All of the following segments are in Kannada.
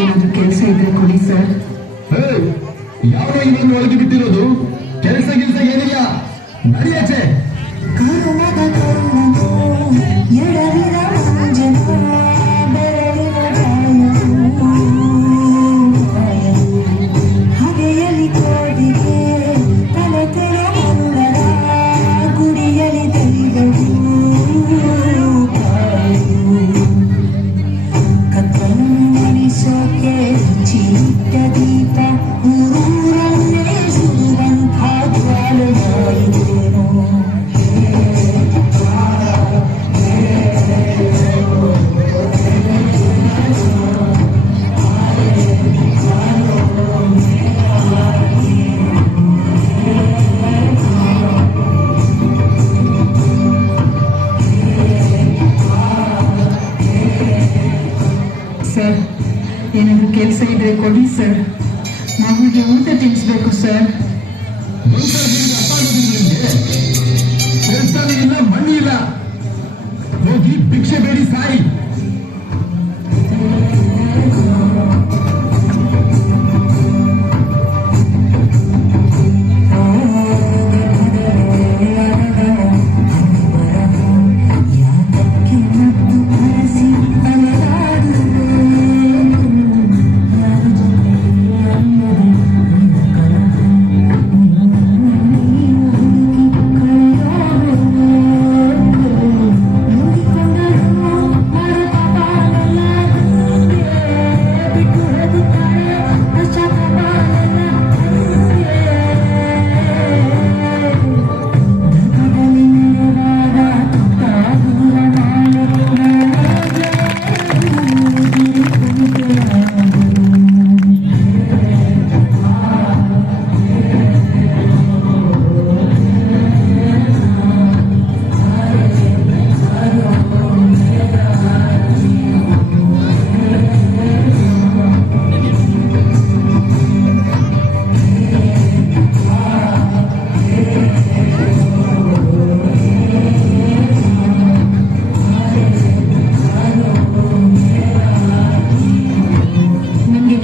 ಏನಾದ್ರು ಕೆಲಸ ಇದ್ರೆ ಕೊಡಿ ಸರ್. ಯಾವ ಇವನು ಒಳಗೆ ಬಿಟ್ಟಿರೋದು? ಕೆಲಸ ಏನಿಲ್ಲ, ನಡಿಯಾಚೆ. ಸರ್, ಏನಾದ್ರು ಕೆಲಸ ಇದ್ರೆ ಕೊಡಿ ಸರ್. ಮಗುಗೆ ಊಟ ತಿನ್ನಿಸ್ಬೇಕು ಸರ್. ಕೆಲಸನೂ ಇಲ್ಲ, ಮಣ್ಣು ಇಲ್ಲ, ಹೋಗಿ ಭಿಕ್ಷೆ ಬೇಡಿ ಸಾಯಿ.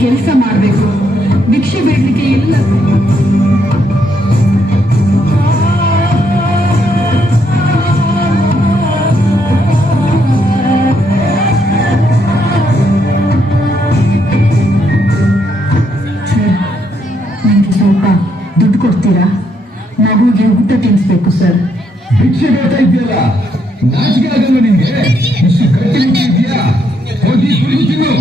ಕೆಲಸ ಮಾಡಬೇಕು, ಭಿಕ್ಷೆ ಬೇಡಲಿಕ್ಕೆ ಇಲ್ಲ. ನನಗೆ ಸ್ವಲ್ಪ ದುಡ್ಡು ಕೊಡ್ತೀರಾ? ಮಗುಗೆ ಊಟ ತಿನ್ನಿಸ್ಬೇಕು ಸರ್. ಭಿಕ್ಷೆ ಬೇಡ್ತಾ ಇದೆಯಲ್ಲ, ನಾಚಿಕೆ ಆಗಲ್ಲ ನಿನ್ಗೆ? ಇಷ್ಟು ಗಟ್ಟಿ ಇದೆಯಾ? ಹೋಗಿ ದುಡಿದು ತಿನ್ನು.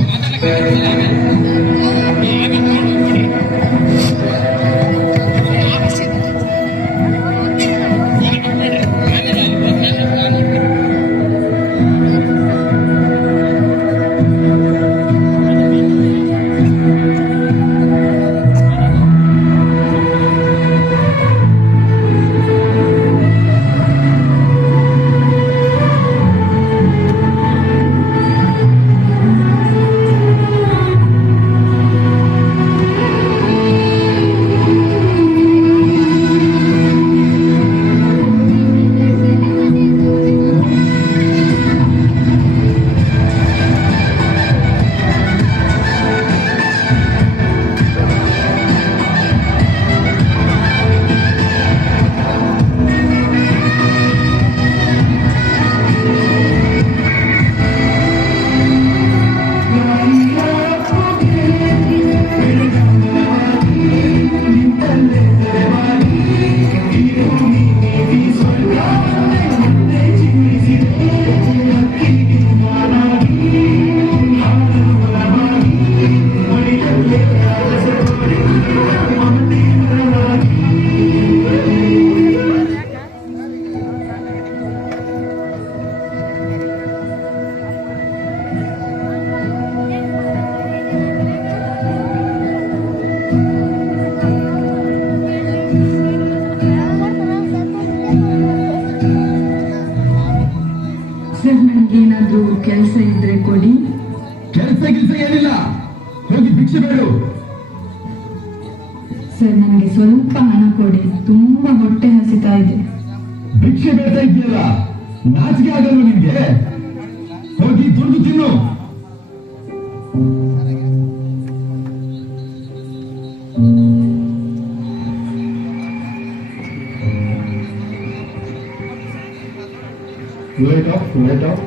ಸರ್, ನನಗೇನಾದ್ರೂ ಕೆಲಸ ಇದ್ರೆ ಕೊಡಿ. ಕೆಲಸ ಏನಿಲ್ಲ, ಹೋಗಿ ಭಿಕ್ಷೆ ಬೇಡು. ಸರ್, ನನಗೆ ಸ್ವಲ್ಪ ಹಣ ಕೊಡಿ, ತುಂಬಾ ಹೊಟ್ಟೆ ಹಸಿತಾ ಇದೆ. ಭಿಕ್ಷೆ ಬೇಡ್ತಾ ಇದೆಯಲ್ಲ, ನಾಚಿಕೆ ಆಗಲ್ಲ ನಿನ್ಗೆ? ಹೋಗಿ ದುಡ್ದು ತಿನ್ನು. Light off, light off.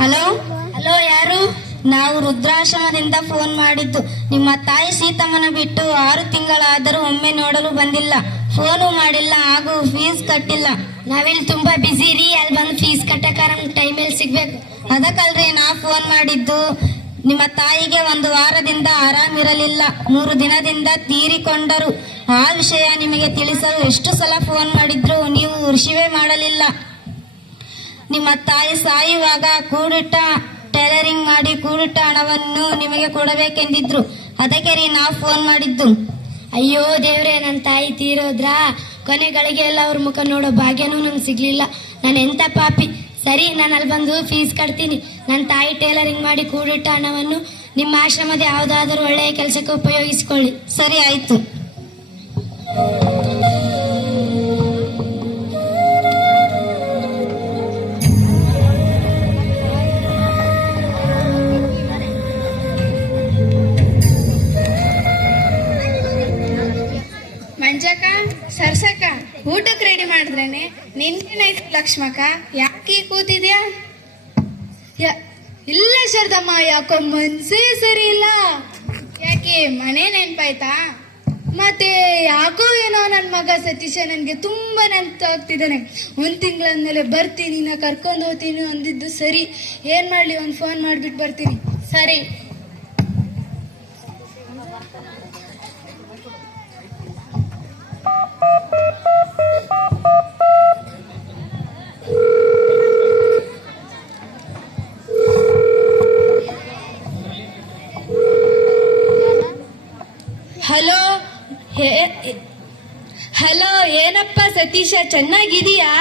Hello hello, ಯಾರು? ನಾವು ರುದ್ರಾಶ್ರಮದಿಂದ ಫೋನ್ ಮಾಡಿದ್ದು. ನಿಮ್ಮ ತಾಯಿ ಸೀತಮ್ಮನ ಬಿಟ್ಟು 6 ತಿಂಗಳಾದರೂ ಒಮ್ಮೆ ನೋಡಲು ಬಂದಿಲ್ಲ, ಫೋನು ಮಾಡಿಲ್ಲ, ಹಾಗೂ ಫೀಸ್ ಕಟ್ಟಿಲ್ಲ. ನಾವಿಲ್ಲಿ ತುಂಬಾ ಬಿಸಿ ರೀ, ಅಲ್ಲಿ ಬಂದು ಫೀಸ್ ಕಟ್ಟಕ್ಕಾರ ಟೈಮಲ್ಲಿ ಸಿಗ್ಬೇಕು. ಅದಕ್ಕಲ್ರಿ ನಾ ಫೋನ್ ಮಾಡಿದ್ದು. ನಿಮ್ಮ ತಾಯಿಗೆ 1 ವಾರದಿಂದ ಆರಾಮಿರಲಿಲ್ಲ, 3 ದಿನದಿಂದ ತೀರಿಕೊಂಡರು. ಆ ವಿಷಯ ನಿಮಗೆ ತಿಳಿಸಲು ಎಷ್ಟು ಸಲ ಫೋನ್ ಮಾಡಿದ್ರು ನೀವು ರಿಸೀವೇ ಮಾಡಲಿಲ್ಲ. ನಿಮ್ಮ ತಾಯಿ ಸಾಯುವಾಗ ಕೂಡಿಟ್ಟ ಟೈಲರಿಂಗ್ ಮಾಡಿ ಕೂಡಿಟ್ಟ ಹಣವನ್ನು ನಿಮಗೆ ಕೊಡಬೇಕೆಂದಿದ್ರು. ಅದಕ್ಕೆ ರೀ ನಾವು ಫೋನ್ ಮಾಡಿದ್ದು. ಅಯ್ಯೋ ದೇವ್ರೆ, ನನ್ನ ತಾಯಿ ತೀರೋದ್ರಾ? ಕೊನೆಗಳಿಗೆ ಎಲ್ಲ ಅವ್ರ ಮುಖ ನೋಡೋ ಭಾಗ್ಯನೂ ನಂಗೆ ಸಿಗ್ಲಿಲ್ಲ. ನಾನು ಎಂತ ಪಾಪಿ. ಸರಿ, ನಾನು ಅಲ್ಲಿ ಬಂದು ಫೀಸ್ ಕಟ್ತೀನಿ. ನನ್ನ ತಾಯಿ ಟೈಲರಿಂಗ್ ಮಾಡಿ ಕೂಡಿಟ್ಟ ಹಣವನ್ನು ನಿಮ್ಮ ಆಶ್ರಮದ ಯಾವುದಾದ್ರೂ ಒಳ್ಳೆಯ ಕೆಲಸಕ್ಕೆ ಉಪಯೋಗಿಸಿಕೊಳ್ಳಿ. ಸರಿ, ಆಯ್ತು. ಮಂಜಕ್ಕ, ಸರ್ಸಕ್ಕ, ಊಟಕ್ಕೆ ರೆಡಿ ಮಾಡಿದ್ರೇನೆ? ನಿನ್ನೇನಾಯ್ತು ಲಕ್ಷ್ಮಕ್ಕ? ಯಾಕೆ ಕೂತಿದ್ಯಾ? ಇಲ್ಲ ಶಾರದಮ್ಮ, ಯಾಕೋ ಮನ್ಸೇ ಸರಿ ಇಲ್ಲ. ಯಾಕೆ, ಮನೆ ನೆನ್ಪಾಯ್ತಾ? ಮತ್ತೆ ಯಾಕೋ ಏನೋ ನನ್ನ ಮಗ ಸತೀಶ ನನಗೆ ತುಂಬಾ ನೆನಪಾಗ್ತಿದ್ದಾನೆ. 1 ತಿಂಗಳಾದ್ಮೇಲೆ ಬರ್ತೀನಿ, ನಾ ಕರ್ಕೊಂಡು ಹೋಗ್ತೀನಿ ಅಂದಿದ್ದು ಸರಿ. ಏನ್ ಮಾಡ್ಲಿ, ಒಂದು ಫೋನ್ ಮಾಡ್ಬಿಟ್ಟು ಬರ್ತೀನಿ. ಸರಿ. ಹಲೋ, ಹಲೋ, ಏನಪ್ಪ ಸತೀಶ, ಚೆನ್ನಾಗಿದೀಯಾ?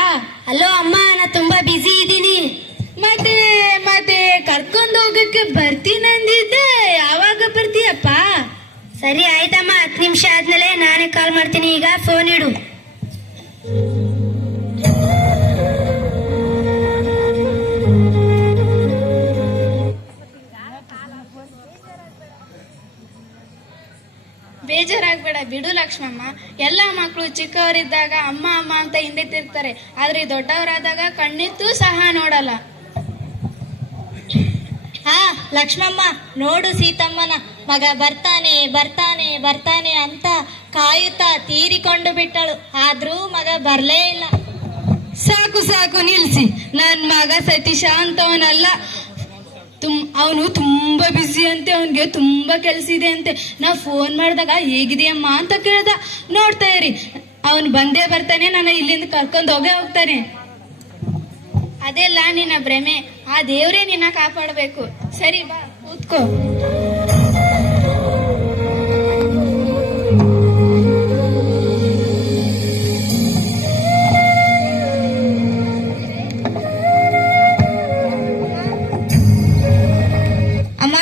ಹಲೋ ಅಮ್ಮ, ನಾ ತುಂಬಾ ಬಿಸಿ ಇದ್ದೀನಿ. ಮತ್ತೆ ಮತ್ತೆ ಕರ್ಕೊಂಡು ಹೋಗಕ್ಕೆ ಬರ್ತೀನಂದಿದ್ದೆ, ಯಾವಾಗ ಬರ್ತೀಯಪ್ಪ? ಸರಿ ಆಯ್ತಮ್ಮ, 10 ನಿಮಿಷ ಆದ್ಮೇಲೆ ನಾನೇ ಕಾಲ್ ಮಾಡ್ತೀನಿ. ಈಗ ಫೋನ್ ಇಡು. ಬೇಜಾರಾಗ್ಬೇಡ ಬಿಡು ಲಕ್ಷ್ಮಮ್ಮ. ಎಲ್ಲ ಮಕ್ಕಳು ಚಿಕ್ಕವರಿದ್ದಾಗ ಅಮ್ಮ ಅಮ್ಮ ಅಂತ ಹಿಂದೆ ತಿರ್ತಾರೆ, ಆದ್ರೆ ದೊಡ್ಡವರಾದಾಗ ಕಣ್ಣಿತ್ತು ಸಹ ನೋಡಲ್ಲ. ಹಾ ಲಕ್ಷ್ಮಮ್ಮ, ನೋಡು ಸೀತಮ್ಮನ ಮಗ ಬರ್ತಾನೆ ಬರ್ತಾನೆ ಬರ್ತಾನೆ ಅಂತ ಕಾಯುತ್ತಾ ತೀರಿಕೊಂಡು ಬಿಟ್ಟಳು. ಆದ್ರೂ ಮಗ ಬರ್ಲೇ ಇಲ್ಲ. ಸಾಕು ಸಾಕು, ನಿಲ್ಸಿ. ನನ್ ಮಗ ಸತೀಶ ಅಂತವನಲ್ಲ. ಅವನು ತುಂಬಾ ಬಿಸಿ ಅಂತೆ, ಅವನ್ಗೆ ತುಂಬಾ ಕೆಲ್ಸ ಇದೆ ಅಂತೆ. ನಾ ಫೋನ್ ಮಾಡಿದಾಗ ಹೇಗಿದೆಯಮ್ಮ ಅಂತ ಕೇಳ್ದ. ನೋಡ್ತಾ ಇರಿ, ಅವನು ಬಂದೇ ಬರ್ತಾನೆ, ನನ್ನ ಇಲ್ಲಿಂದ ಕರ್ಕೊಂಡು ಹೋಗ್ತಾನೆ. ಅದೆಲ್ಲ ನಿನ್ನ ಭ್ರಮೆ, ಆ ದೇವ್ರೇ ನಿನ್ನ ಕಾಪಾಡಬೇಕು. ಸರಿ, ಬಾ ಕೂತ್ಕೋ. ಅಮ್ಮ,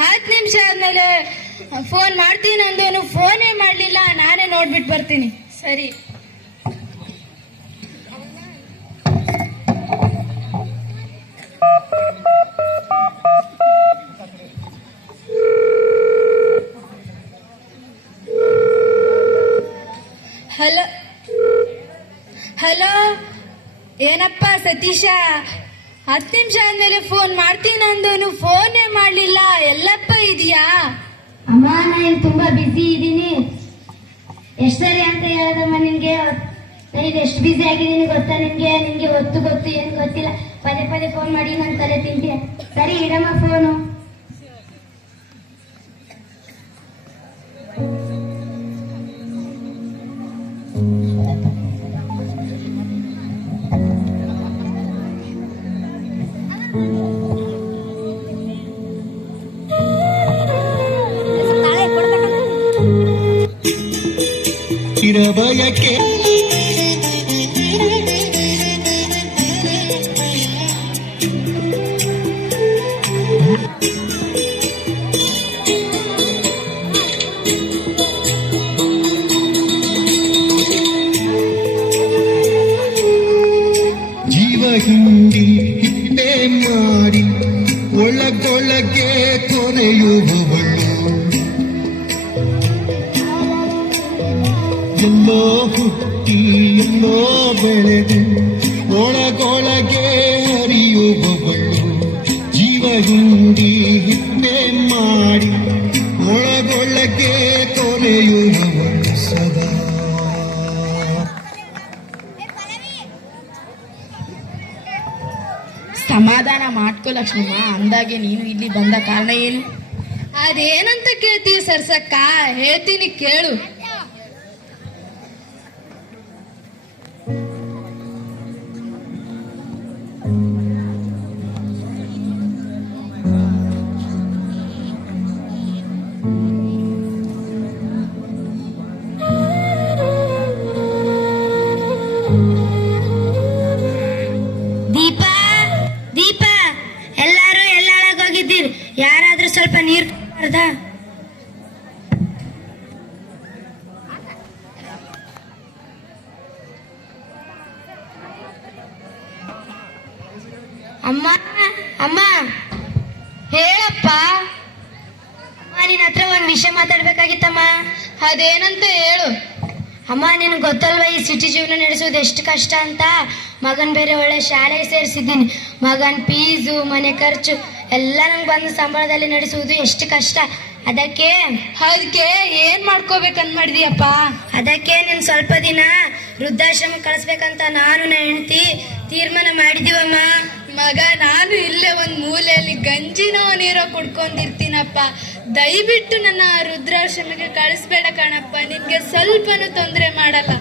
ಹತ್ತು ನಿಮಿಷ ಆದ್ಮೇಲೆ ಫೋನ್ ಮಾಡ್ತೀನಿ ಅಂದವನು ಫೋನೇ ಮಾಡ್ಲಿಲ್ಲ. ನಾನೇ ನೋಡ್ಬಿಟ್ಟು ಬರ್ತೀನಿ. ಸರಿ. ಹಲೋ ಹಲೋ, ಏನಪ್ಪ ಸತೀಶ, 10 ನಿಮಿಷ ಆದ್ಮೇಲೆ ಫೋನ್ ಮಾಡ್ತೀನಿ ಅಂದವನು ಫೋನೇ ಮಾಡ್ಲಿಲ್ಲ. ಎಲ್ಲಪ್ಪ ಇದೆಯಾ? ಅಮ್ಮ, ನಾನು ತುಂಬಾ ಬಿಸಿ ಇದ್ದೀನಿ. ಎಷ್ಟು ಸರಿ ಅಂತ ಹೇಳದಮ್ಮ ನಿನ್ಗೆ? ನಾನು ಎಷ್ಟು ಬಿಸಿ ಆಗಿದ್ದೀನಿ ಗೊತ್ತಾ ನಿನ್ಗೆ? ನಿನ್ಗೆ ಗೊತ್ತು ಏನು ಗೊತ್ತಿಲ್ಲ. ಪದೇ ಪದೇ ಫೋನ್ ಮಾಡಿ ನಾನು ತಲೆ ತಿಂತೀಯ. ಸರಿ, ಇಡಮ್ಮ ಫೋನು. ಬಯಕೆ ಜೀವ ಹಿಂಡಿ ಹಿಟ್ಟೆ ಮಾಡಿ ಒಳಗೊಳಗೆ ತೊರೆಯುವವಳು ಎಲ್ಲೋ ಹುಟ್ಟಿ ಎಲ್ಲೋ ಬೆಳೆದು ಒಳಗೊಳಗೆ ಹರಿಯುವವಳು ಜೀವ ಹಿಂಡಿ ಹಿಟ್ಟೆ ಮಾಡಿ ಒಳಗೊಳಗೆ ತೊರೆಯುವವಳು ಸದಾ. ಸಮಾಧಾನ ಮಾಡ್ಕೋ ಲಕ್ಷ್ಮಮ್ಮ. ಅಂದಾಗೆ ನೀನು ಇಲ್ಲಿ ಬಂದ ಕಾರಣ ಏನು? ಅದೇನಂತ ಕೇಳ್ತೀವಿ ಸರ್ಸಕ್ಕ, ಹೇಳ್ತೀನಿ ಕೇಳು. ದೀಪಾ ದೀಪಾ, ಎಲ್ಲಾರು ಎಲ್ಲಾಳಾಗೋಗಿದ್ದೀರಿ, ಯಾರಾದ್ರೂ ಸ್ವಲ್ಪ ನೀರು ಕೊಡ್ಬಾರ್ದಾ? ಅಮ್ಮ ಅಮ್ಮ, ಹೇಳಪ್ಪ. ಅಮ್ಮ, ನಿನ್ನ ಹತ್ರ ಒಂದ್ ವಿಷಯ ಮಾತಾಡ್ಬೇಕಾಗಿತ್ತಮ್ಮ. ಅದೇನಂತ ಹೇಳು. ಅಮ್ಮ, ನಿನಗೆ ಗೊತ್ತಲ್ವಾ ಈ ಸಿಟಿ ಜೀವನ ನಡೆಸೋದು ಎಷ್ಟು ಕಷ್ಟ ಅಂತ. ಮಗನ್ ಬೇರೆ ಒಳ್ಳೆ ಶಾಲೆಗೆ ಸೇರಿಸಿದ್ದೀನಿ. ಮಗನ್ ಫೀಸು, ಮನೆ ಖರ್ಚು ಎಲ್ಲ ನಂಗೆ ಬಂದ ಸಂಬಳದಲ್ಲಿ ನಡೆಸುವುದು ಎಷ್ಟು ಕಷ್ಟ. ಅದಕ್ಕೆ ಏನ್ ಮಾಡ್ಕೋಬೇಕಂತ ಮಾಡಿದೀಯಪ್ಪ? ಅದಕ್ಕೆ ನೀನ್ ಸ್ವಲ್ಪ ದಿನ ವೃದ್ಧಾಶ್ರಮ ಕಳಿಸ್ಬೇಕಂತ ನಾನು ನನ್ನ ಹೆಂಡತಿ ತೀರ್ಮಾನ ಮಾಡಿದೀವಮ್ಮ. ಮಗ, ನಾನು ಇಲ್ಲೇ ಒಂದ್ ಮೂಲೆಯಲ್ಲಿ ಗಂಜಿನೋ ನೀರೋ ಕುಡ್ಕೊಂಡಿರ್ತೀನಪ್ಪ. ದಯವಿಟ್ಟು ನನ್ನ ವೃದ್ಧಾಶ್ರಮಕ್ಕೆ ಕಳಿಸ್ಬೇಡ ಕಣಪ್ಪ. ನಿನ್ಗೆ ಸ್ವಲ್ಪನೂ ತೊಂದರೆ ಮಾಡಲ್ಲ.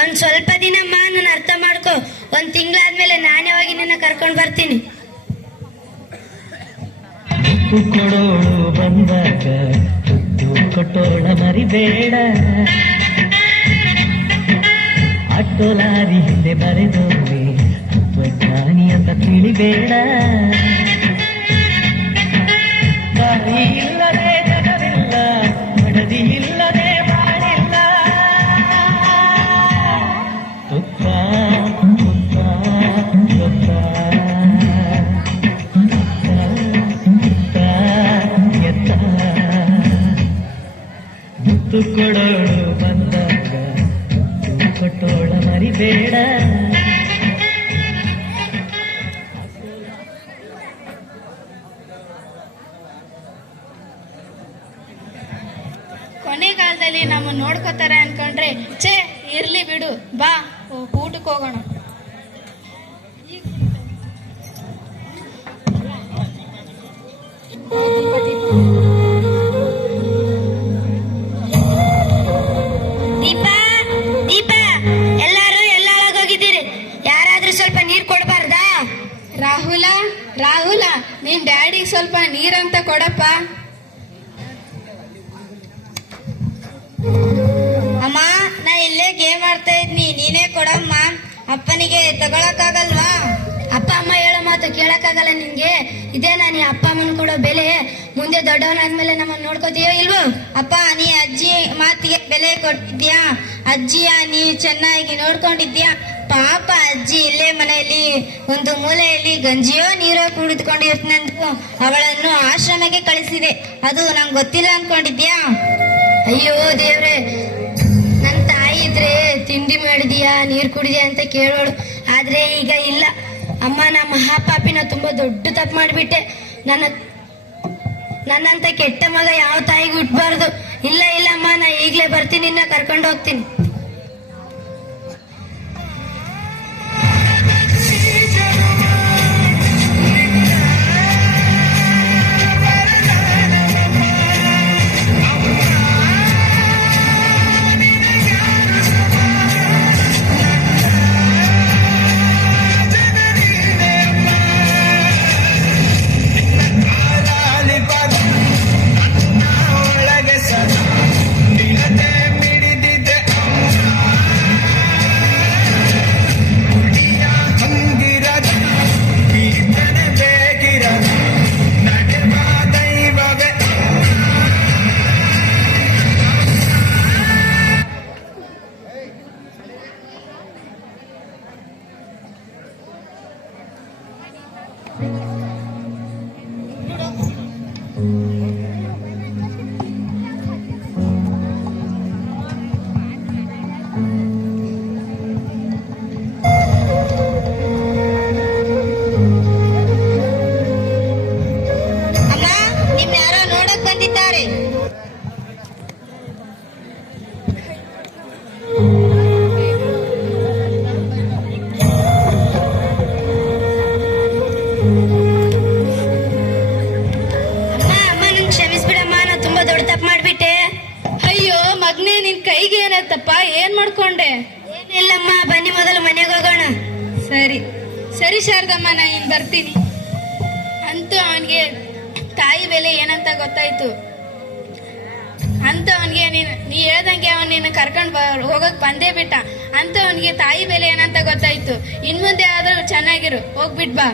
ಒಂದ್ ಸ್ವಲ್ಪ ದಿನಮ್ಮ, ನಾನು ಅರ್ಥ ಮಾಡ್ಕೊ. ಒಂದ್ ತಿಂಗಳಾದ್ಮೇಲೆ ನಾನೇ ಹೋಗಿ ನಿನ್ನ ಕರ್ಕೊಂಡ್ ಬರ್ತೀನಿ. ತುತ್ತು ಕೊಡೋಳು ಬಂದಾಗ ತುತ್ತು ಕೊಟ್ಟೋಳ ಮರಿಬೇಡ. ಆಟೋ ಲಾರಿ ಹಿಂದೆ ಬರೆದೋವೆ ಜ್ಞಾನಿ ಅಂತ ತಿಳಿಬೇಡ. ದಾರಿ ಇಲ್ಲದೆ ಜಗವಿಲ್ಲ, ಮಡದಿ ಇಲ್ಲದೆ ಬಾಳಿಲ್ಲ. ತುತ್ತ ತುತ್ತ ತುತ್ತ ತುತ್ತು ಕೊಡೋಳು ಬಂದಾಗ ತುತ್ತು ಕೊಟ್ಟೋಳ ಮರಿಬೇಡ. ಕೊನೆ ಕಾಲದಲ್ಲಿ ನಮ್ಮನ್ನ ನೋಡ್ಕೋತಾರೆ ಅನ್ಕೊಂಡ್ರೆ ಛೇ, ಇರ್ಲಿ ಬಿಡು, ಬಾ ಊಟಕ್ಕೆ ಹೋಗೋಣ. ದೀಪಾ ದೀಪಾ, ಎಲ್ಲಾರು ಎಲ್ಲಾಳಾಗೋಗಿದ್ದೀರಿ, ಯಾರಾದ್ರೂ ಸ್ವಲ್ಪ ನೀರ್ ಕೊಡ್ಬಾರ್ದಾ? ರಾಹುಲ, ನಿನ್ ಡ್ಯಾಡಿಗೆ ಸ್ವಲ್ಪ ನೀರಂತ ಕೊಡಪ್ಪ. ಅಮ್ಮ, ನಾ ಇಲ್ಲೇ ಗೇಮ್ ಆಡ್ತಾ ಇದ್ನಿ, ನೀನೇ ಕೊಡಮ್ಮ. ಅಪ್ಪನಿಗೆ ತಗೊಳಕ್ಕಾಗಲ್ವಾ? ಅಪ್ಪ ಅಮ್ಮ ಹೇಳೋ ಮಾತು ಕೇಳಕ್ಕಾಗಲ್ಲ ನಿನ್ಗೆ? ಇದೇ ನಾನು ಅಪ್ಪ ಅಮ್ಮನ ಕೊಡೋ ಬೆಲೆ. ಮುಂದೆ ದೊಡ್ಡವನಾದ್ಮೇಲೆ ನಮ್ಮನ್ನ ನೋಡ್ಕೋತೀಯೋ ಇಲ್ವೋ? ಅಪ್ಪ, ನೀ ಅಜ್ಜಿ ಮಾತಿಗೆ ಬೆಲೆ ಕೊಟ್ಟಿದ್ಯಾ? ಅಜ್ಜಿಯ ನೀ ಚೆನ್ನಾಗಿ ನೋಡ್ಕೊಂಡಿದ್ಯಾ? ಪಾಪ ಅಜ್ಜಿ ಇಲ್ಲೇ ಮನೆಯಲ್ಲಿ ಒಂದು ಮೂಲೆಯಲ್ಲಿ ಗಂಜಿಯೋ ನೀರೋ ಕುಡಿದುಕೊಂಡಿರ್ತಂದು ಅವಳನ್ನು ಆಶ್ರಮಕ್ಕೆ ಕಳಿಸಿದೆ. ಅದು ನಂಗೆ ಗೊತ್ತಿಲ್ಲ ಅನ್ಕೊಂಡಿದ್ಯಾ? ಅಯ್ಯೋ ದೇವ್ರೆ, ನನ್ನ ತಾಯಿ ಇದ್ರೆ ತಿಂಡಿ ಮಾಡಿದೀಯಾ, ನೀರ್ ಕುಡಿದ್ಯಾ ಅಂತ ಕೇಳೋಳು. ಆದ್ರೆ ಈಗ ಇಲ್ಲ. ಅಮ್ಮ, ನಾ ಮಹಾಪಾಪಿನ ತುಂಬಾ ದೊಡ್ಡ ತಪ್ಪು ಮಾಡ್ಬಿಟ್ಟೆ. ನನ್ನಂತ ಕೆಟ್ಟ ಮಗ ಯಾವ ತಾಯಿಗೂ ಹುಟ್ಬಾರ್ದು. ಇಲ್ಲ ಅಮ್ಮ, ನಾ ಈಗ್ಲೇ ಬರ್ತೀನಿ, ನಿನ್ನ ಕರ್ಕೊಂಡು ಹೋಗ್ತೀನಿ. ಅಮ್ಮ, ನಿಮ್ ಯಾರೋ ನೋಡಕ್ ಬಂದಿದ್ದಾರೆ. ಅಮ್ಮ ನನ್ ಕ್ಷಮಿಸ್ಬಿಡಮ್ಮ, ನಾ ತುಂಬಾ ದೊಡ್ಡ ತಪ್ಪು ಮಾಡ್ಬಿಟ್ಟೆ. ಅಯ್ಯೋ ಮಗ್ನೇ, ನಿನ್ ಕೈಗೆ ಏನಾಯ್ತಪ್ಪ? ಏನ್ ಮಾಡ್ಕೊಂಡೆ? ಏನಿಲ್ಲಮ್ಮ, ಬನ್ನಿ ಮೊದಲು ಮನೆಗೆ ಹೋಗೋಣ. ಸರಿ ಸರಿ ಶಾರದಮ್ಮ, ನಾ ಇನ್ ಬರ್ತೀನಿ. ಅಂತೂ ಅವನಿಗೆ ತಾಯಿ ಬೆಲೆ ಏನಂತ ಗೊತ್ತಾಯ್ತು. ಅಂತ ಅವನಿಗೆ ನೀ ಹೇಳ್ದಂಗೆ ಅವನ್ ನಿನ್ನ ಕರ್ಕೊಂಡ್ ಹೋಗಕ್ ಬಂದೇ ಬಿಟ್ಟ. ಅಂತ ಅವನಿಗೆ ತಾಯಿ ಬೆಲೆ ಏನಂತ ಗೊತ್ತಾಯ್ತು. ಇನ್ ಮುಂದೆ ಆದ್ರೂ ಚೆನ್ನಾಗಿರು, ಹೋಗ್ಬಿಟ್ ಬಾ.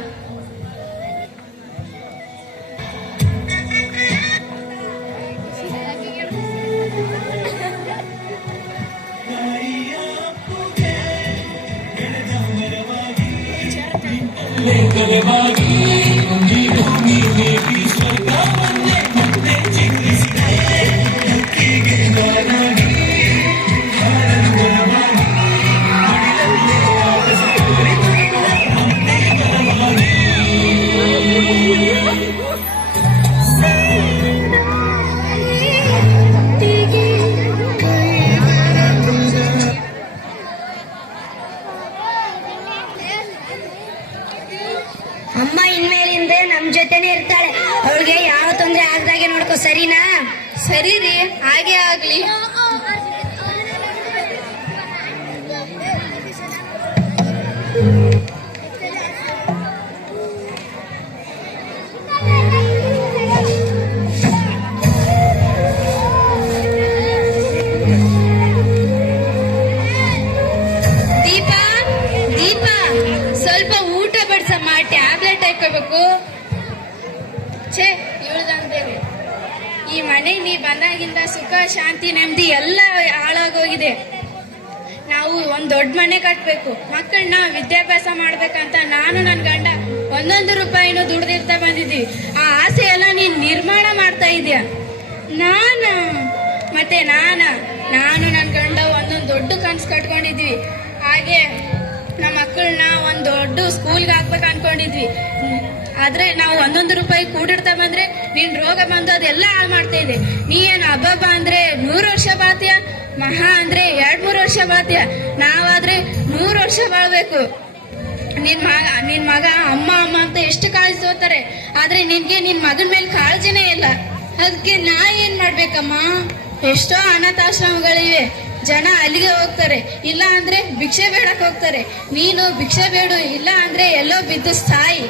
ಅಮ್ಮ ಇನ್ಮೇಲಿಂದ ನಮ್ ಜೊತೆನೆ ಇರ್ತಾಳೆ. ಅವಳಿಗೆ ಯಾವ ತೊಂದ್ರೆ ಆಗದಾಗೆ ನೋಡ್ಕೋ, ಸರಿನಾ? ಸರಿ ರೀ, ಹಾಗೆ ಆಗ್ಲಿ. ದೀಪಾ, ದೀಪಾ, ಸ್ವಲ್ಪ ಊಟ ಬಡ್ಸಮ್ಮ, ಟ್ಯಾಬ್ಲೆಟ್ ಹಾಕೋಬೇಕು. ಛೇ, ಇವಳ್ದಂತೇಳಿ ಈ ಮನೆಗೆ ನೀ ಬಂದಾಗಿಂದ ಸುಖ ಶಾಂತಿ ನೆಮ್ಮದಿ ಎಲ್ಲ ಹಾಳಾಗೋಗಿದೆ. ನಾವು ಒಂದ್ ದೊಡ್ಡ ಮನೆ ಕಟ್ಬೇಕು, ಮಕ್ಕಳನ್ನ ವಿದ್ಯಾಭ್ಯಾಸ ಮಾಡ್ಬೇಕಂತ ನಾನು ನನ್ನ ಗಂಡ ಒಂದೊಂದು ರೂಪಾಯಿನೂ ದುಡ್ದಿರ್ತಾ ಬಂದಿದ್ದೀವಿ. ಆ ಆಸೆ ಎಲ್ಲ ನೀನ್ ನಿರ್ಮಾಣ ಮಾಡ್ತಾ ಇದೀಯ. ಮತ್ತೆ ನಾನು ನನ್ನ ಗಂಡ ಒಂದೊಂದು ದೊಡ್ಡ ಕನ್ಸು ಕಟ್ಕೊಂಡಿದ್ವಿ. ಹಾಗೆ ನಮ್ಮ ಮಕ್ಕಳನ್ನ ಒಂದ್ ದೊಡ್ಡ ಸ್ಕೂಲ್ಗೆ ಹಾಕ್ಬೇಕು ಅನ್ಕೊಂಡಿದ್ವಿ. ಆದ್ರೆ ನಾವು ಒಂದೊಂದು ರೂಪಾಯಿ ಕೂಡಿಡ್ತಾ ಬಂದ್ರೆ ನಿನ್ ರೋಗ ಬಂದು ಅದೆಲ್ಲ ಹಾಳು ಮಾಡ್ತಾ ಇದೆ. ನೀ ಏನ್ ಹಬ್ಬ ಅಂದ್ರೆ 100 ವರ್ಷ ಬಾಳ್ತೀಯ, ಮಹಾ ಅಂದ್ರೆ 2-3 ವರ್ಷ ಬಾಳ್ತೀಯ. ನಾವಾದ್ರೆ 100 ವರ್ಷ ಬಾಳ್ಬೇಕು. ನಿನ್ ಮಗ ಅಮ್ಮ ಅಮ್ಮ ಅಂತ ಎಷ್ಟು ಕಾಳಜಿ ತೋತಾರೆ, ಆದ್ರೆ ನಿನ್ಗೆ ನಿನ್ ಮಗನ ಮೇಲೆ ಕಾಳಜಿನೇ ಇಲ್ಲ. ಅದಕ್ಕೆ ನಾ ಏನ್ ಮಾಡ್ಬೇಕಮ್ಮ? ಎಷ್ಟೋ ಅನಾಥಾಶ್ರಮಗಳಿವೆ, ಜನ ಅಲ್ಲಿಗೆ ಹೋಗ್ತಾರೆ, ಇಲ್ಲ ಅಂದ್ರೆ ಭಿಕ್ಷೆ ಬೇಡಕ್ ಹೋಗ್ತಾರೆ. ನೀನು ಭಿಕ್ಷೆ ಬೇಡು, ಇಲ್ಲ ಅಂದ್ರೆ ಎಲ್ಲೋ ಬಿದ್ದು ಸಾಯಿ.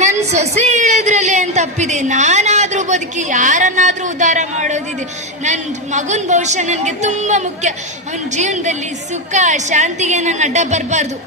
ನನ್ ಸೊಸೆ ಹೇಳಿದ್ರಲ್ಲಿ ಏನ್ ತಪ್ಪಿದೆ? ನಾನಾದ್ರೂ ಬದುಕಿ ಯಾರನ್ನಾದ್ರೂ ಉದ್ಧಾರ ಮಾಡೋದಿದೆ. ನನ್ ಮಗನ್ ಭವಿಷ್ಯ ನನ್ಗೆ ತುಂಬಾ ಮುಖ್ಯ. ಅವನ ಜೀವನದಲ್ಲಿ ಸುಖ ಶಾಂತಿಗೆ ನನ್ನ ಅಡ್ಡ ಬರಬಾರ್ದು.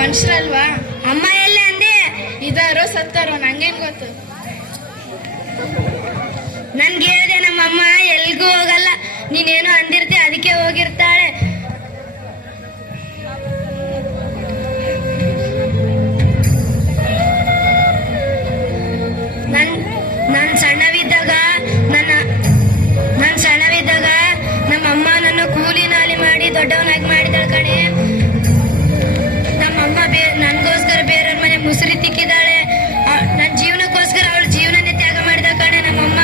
ಮನುಷ್ಯರಲ್ವಾ? ಅಮ್ಮ ಎಲ್ಲ ಅಂದೆ? ಇದಾರೋ ಸತ್ತಾರೋ ನಂಗೇನ್ ಗೊತ್ತು. ನನ್ಗೆ ಹೇಳಿದೆ ನಮ್ಮಮ್ಮ ಎಲ್ಗೂ ಹೋಗಲ್ಲ, ನೀನೇನೋ ಅಂದಿರ್ತಿ ಅದಕ್ಕೆ ಹೋಗಿರ್ತಾಳೆ. ನಾನ್ ಸಣ್ಣವಿದ್ದಾಗ ನಮ್ಮಮ್ಮ ನನ್ನ ಕೂಲಿ ನಾಲಿ ಮಾಡಿ ದೊಡ್ಡವನಾಗಿ ಮಾಡಿದಳ ಕಣೆ. ನಮ್ಮಮ್ಮ ನನ್ಗೋಸ್ಕರ ಬೇರೆಯವ್ರ ಮನೆ ಮುಸುರಿ ತಿಕ್ಕಿದಾಳೆ. ನನ್ನ ಜೀವನಕ್ಕೋಸ್ಕರ ಅವಳ ಜೀವನನೇ ತ್ಯಾಗ ಮಾಡಿದ ಕಣೆ ನಮ್ಮಮ್ಮ.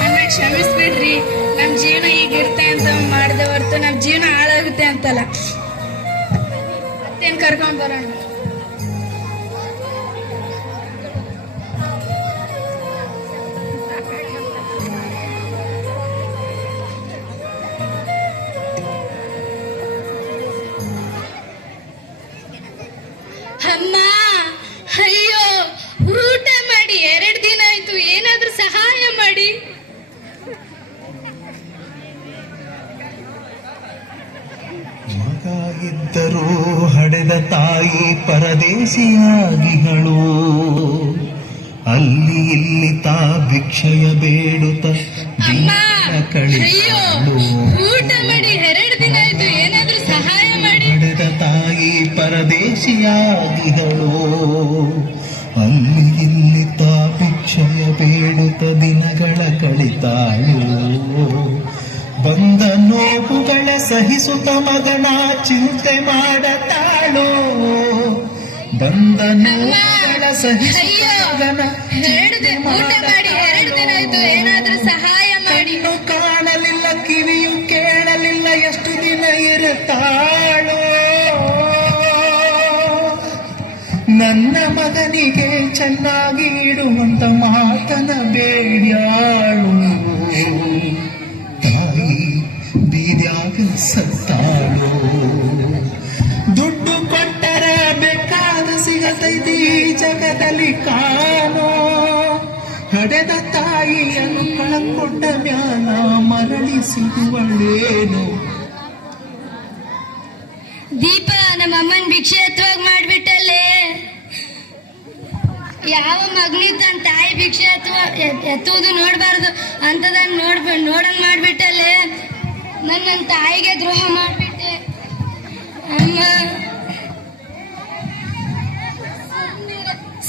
ನನ್ನ ಕ್ಷಮಿಸ್ಬಿಡ್ರಿ. ನಮ್ ಜೀವನ ಈಗಿರುತ್ತೆ ಅಂತ ಮಾಡಿದೆ ಹೊರತು ನಮ್ ಜೀವನ ಹಾಳಾಗುತ್ತೆ ಅಂತಲ್ಲ. ಮತ್ತೇನ್ ಕರ್ಕೊಂಡ್ ಬರೋಣ. ಅಮ್ಮ, ಅಯ್ಯೋ, ಊಟ ಮಾಡಿ 2 ದಿನ ಆಯ್ತು, ಏನಾದ್ರೂ ಸಹಾಯ ಮಾಡಿ. ಮಗ ಇದ್ದರೂ ಹಡೆದ ತಾಯಿ ಪರದೇಶಿಯಾಗಿಗಳು, ಅಲ್ಲಿ ಇಲ್ಲಿ ತಾ ಭಿಕ್ಷಯ ಬೇಡುತ್ತ ಅಮ್ಮ, ದಿನ ಅಯ್ಯೋ, ಊಟ ಮಾಡಿ 2 ದಿನ ಆಯ್ತು, ಏನಾದ್ರೂ ಸಹಾಯ ಮಾಡಿ. ಹಡೆದ ತಾಯಿ ಪರದೇಶಿಯಾಗಿಗಳು, ಅಲ್ಲಿ ಇಲ್ಲಿ ತಾ ಭಿಕ್ಷಯ ಬೇಡುತ್ತ ದಿನಗಳ ಕಳಿತಾಳು. ಬಂದ ನೋವುಗಳ ಸಹಿಸುತ್ತ ಮಗನ ಚಿಂತೆ ಮಾಡತಾಳು. ಬಂದ ನೋವುಗಳ ಸಹಿಸುತ್ತ ಮಗನ ಚಿಂತೆ ಊಟ ಮಾಡಿ 2 ದಿನ ಆಯ್ತು, ಏನಾದ್ರೂ ಸಹಾಯ ಮಾಡಿ. ಕಣ್ಣು ಕಾಣಲಿಲ್ಲ, ಕಿವಿಯು ಕೇಳಲಿಲ್ಲ, ಎಷ್ಟು ದಿನ ಇರುತ್ತಾಳೋ. ನನ್ನ ಮಗನಿಗೆ ಚೆನ್ನಾಗಿ ಇಡುವಂತ ಮಾತನ ಬೇಡ್ಯಾಳು. ತಾಯಿ ಬೀದ್ಯಾಗ ಸತ್ತಾಳು. ದುಡ್ಡು ಕೊಟ್ಟರ ಬೇಕಾದ ಸಿಗತೈತಿ ಜಗದಲ್ಲಿ ಕಾಣೋ. ಹಡೆದ ತಾಯಿಯನ್ನು ಕಳಕೊಂಡ ಮ್ಯಾಲ ಮರಳಿ ಸಿಗುವಳೇನು. ದೀಪ, ನಮ್ಮಮ್ಮನ ಭಿಕ್ಷೆ ಎತ್ತುವಾಗ ಮಾಡ್ಬಿಟ್ಟಲ್ಲೇ. ಯಾವ ಮಗನಿಗೆ ತನ್ನ ತಾಯಿ ಭಿಕ್ಷೆ ಎತ್ತುವುದು ನೋಡ್ಬಾರ್ದು ಅಂತದನ್ನ ನೋಡಂಗ್ ಮಾಡ್ಬಿಟ್ಟಲ್ಲೇ. ನನ್ನ ತಾಯಿಗೆ ದ್ರೋಹ ಮಾಡ್ಬಿಟ್ಟೆ ಅಮ್ಮ.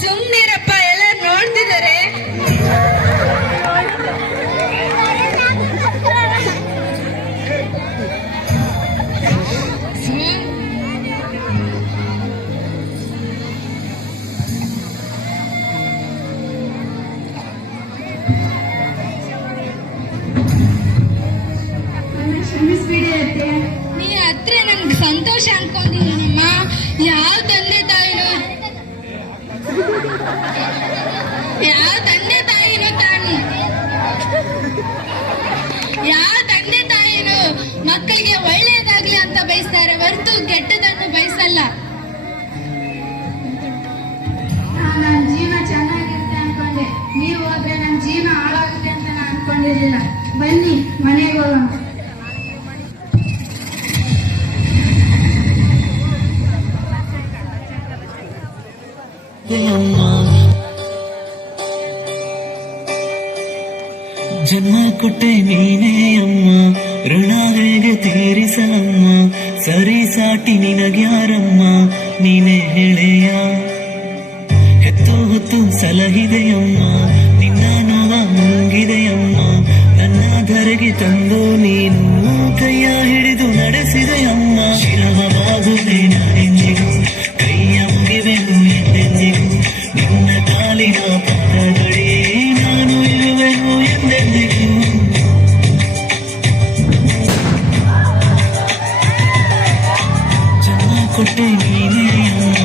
ಸುಮ್ನಿರಪ್ಪ, ಎಲ್ಲ ನೋಡ್ತಿದ್ದಾರೆ. ನೀ ಹತ್ರ ನನ್ಗೆ ಸಂತೋಷ ಅನ್ಕೊಂಡಿದ್ದೀನಮ್ಮ. ಯಾವ ತಂದೆ ತಾಯಿನೂ ಮಕ್ಕಳಿಗೆ ಒಳ್ಳೆಯದಾಗ್ಲಿ ಅಂತ ಬಯಸ್ತಾರೆ ಹೊರತು ಕೆಟ್ಟದನ್ನು ಬಯಸಲ್ಲ. ನನ್ನ ಜೀವನ ಚೆನ್ನಾಗಿರುತ್ತೆ ಅನ್ಕೊಂಡೆ, ನೀವು ಹೋದ್ರೆ ನನ್ನ ಜೀವನ ಹಾಳಾಗುತ್ತೆ ಅಂತ ನಾನು ಅನ್ಕೊಂಡಿರ್ಲಿಲ್ಲ. ಬನ್ನಿ ಮನೆಗೆ ಹೋಗೋಣ. ಜನ್ಮ ಕೊಟ್ಟೆ ನೀನೇ ಅಮ್ಮ, ಋಣ ಹೇಗೆ ತೀರಿಸಲಮ್ಮ, ಸರಿ ಸಾಟಿ ನಿನಗ್ಯಾರಮ್ಮ, ನೀನೇ ಹೇಳೆಯ. ಹೆತ್ತು ಹೊತ್ತು ಸಲಹಿದೆಯಮ್ಮ, ನಿನ್ನ ನೋವ ಮುಗಿದೆಯಮ್ಮ, ನನ್ನ ಧರೆಗೆ ತಂದು ನೀನು ಕೈಯ ಹಿಡಿದು ನಡೆಸಿದೆಯಮ್ಮ. ಶಿರವಾಗುವೆ ನಾನೆಂದಿಗೂ, ಕೈಯ ಮುಗಿವೆನು ಎಂದೆಂದಿಗೂ, ನಿನ್ನ ಕಾಲಿನ ಪಾದಗಳೇ ನಾನು ಇರುವೆನು ಎಂದೆಂದಿಗೂ. ಜನ್ಮ ಕೊಟ್ಟೆ ನೀನೇ ಅಮ್ಮ,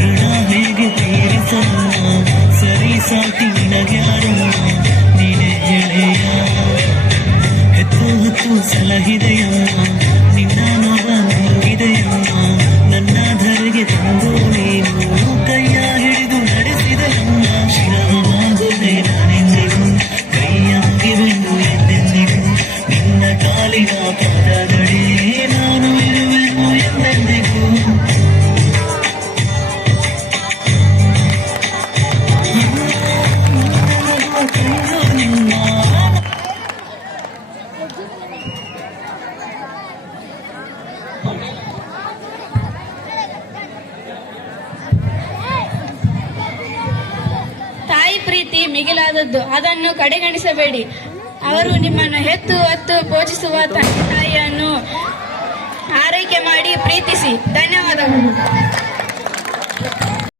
ಋಣ ಹೇಗೆ ತೀರಿಸಲ್ಲ, ಸರಿ ಸಾಟಿ ನಿನಗ್ಯಾರಮ್ಮ, ನೀನೇ ಗೆಳೆಯ. ಹೆತ್ತು ಹೊತ್ತು ಸಲಹಿದೆಯಮ್ಮ, ನಿನ್ನ ನೋವ ಮುಗಿದೆಯಮ್ಮ, ನನ್ನ ಧರೆಗೆ ತಂದು ನೀನು ಕೈಯ ಹಿಡಿದು ನಡೆಸಿದೆಯಮ್ಮ. ಶಿರವಾಗುವೆ ನಾನೆಂದಿಗೂ, ಕೈಯ ಮುಗಿವೆನು ಎಂದೆಂದಿಗೂ, ಪಾದದಡಿ ನಾನು ಇರುವೆನು ಎಂದೆಂದಿಗೂ. ನಿನ್ನ ತಾಯಿ ಪ್ರೀತಿ ಮಿಗಿಲಾದದ್ದು, ಅದನ್ನು ಕಡೆಗಣಿಸಬೇಡಿ. ಅವರು ನಿಮ್ಮನ್ನು ಹೆತ್ತು ಹೊತ್ತು ಪೋಷಿಸುವ ತಂದೆ ತಾಯಿಯನ್ನು ಆರೈಕೆ ಮಾಡಿ ಪ್ರೀತಿಸಿ. ಧನ್ಯವಾದಗಳು.